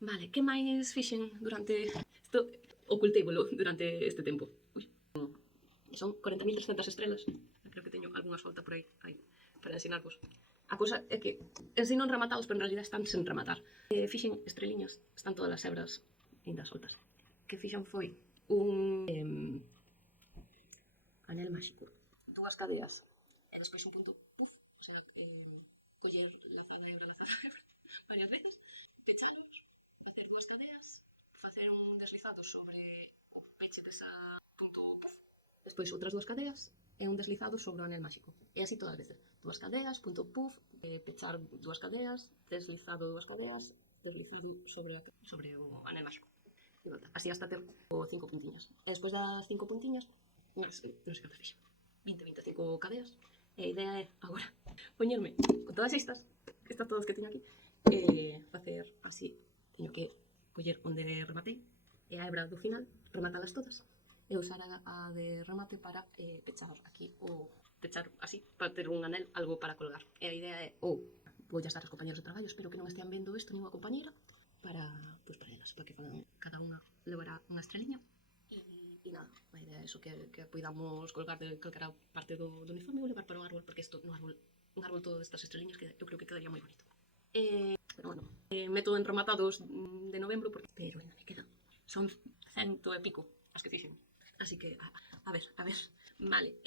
Vale, que máis fixen durante... Isto ocultívolo durante este tempo. Ui. Son 40.300 estrelas. Creo que teño algunha solta por aí para ensinarvos. A cousa é que ensino rematados, pero en realidad están sen rematar. Fixen estreliñas, están todas as hebras ainda soltas. Que fixen foi un anel máxico, dúas cadeas, e despois un punto puff, o sea, coller lazada hebra, varias veces, pechalos, facer dúas cadeas, facer un deslizado sobre o peche desa punto puff, despois outras dúas cadeas e un deslizado sobre o anel máxico. E así todas as veces. Dúas cadeas, punto puff, pechar dúas cadeas, deslizado dúas cadeas, deslizado sobre o anel máxico. E volta. Así hasta ter o 5 puntiñas. E despois das 5 puntiñas, non sei cantas fixo. 20, 25 cadeas. E a idea é agora poñerme con todas estas todas que teño aquí, facer así. Teño que coller onde rematei e a hebra do final, rematalas todas e usar a de remate para pechar aquí o pechar así, para ter un anel, algo para colgar. E a idea é, vou estar os compañeros de traballo, espero que non estean vendo isto ninguna compañera, para, pues para elas, para que cada unha levará unha estreliña e nada, a idea é eso, que podamos colgar de calquera parte do uniforme ou levar para un árbol, porque isto no árbol, un árbol todo destas estreliñas que eu creo que quedaría moi bonito. Pero bueno, método en rematados de novembro, pero ainda me quedan, son 100 e pico as que fixen, así que a ver, vale.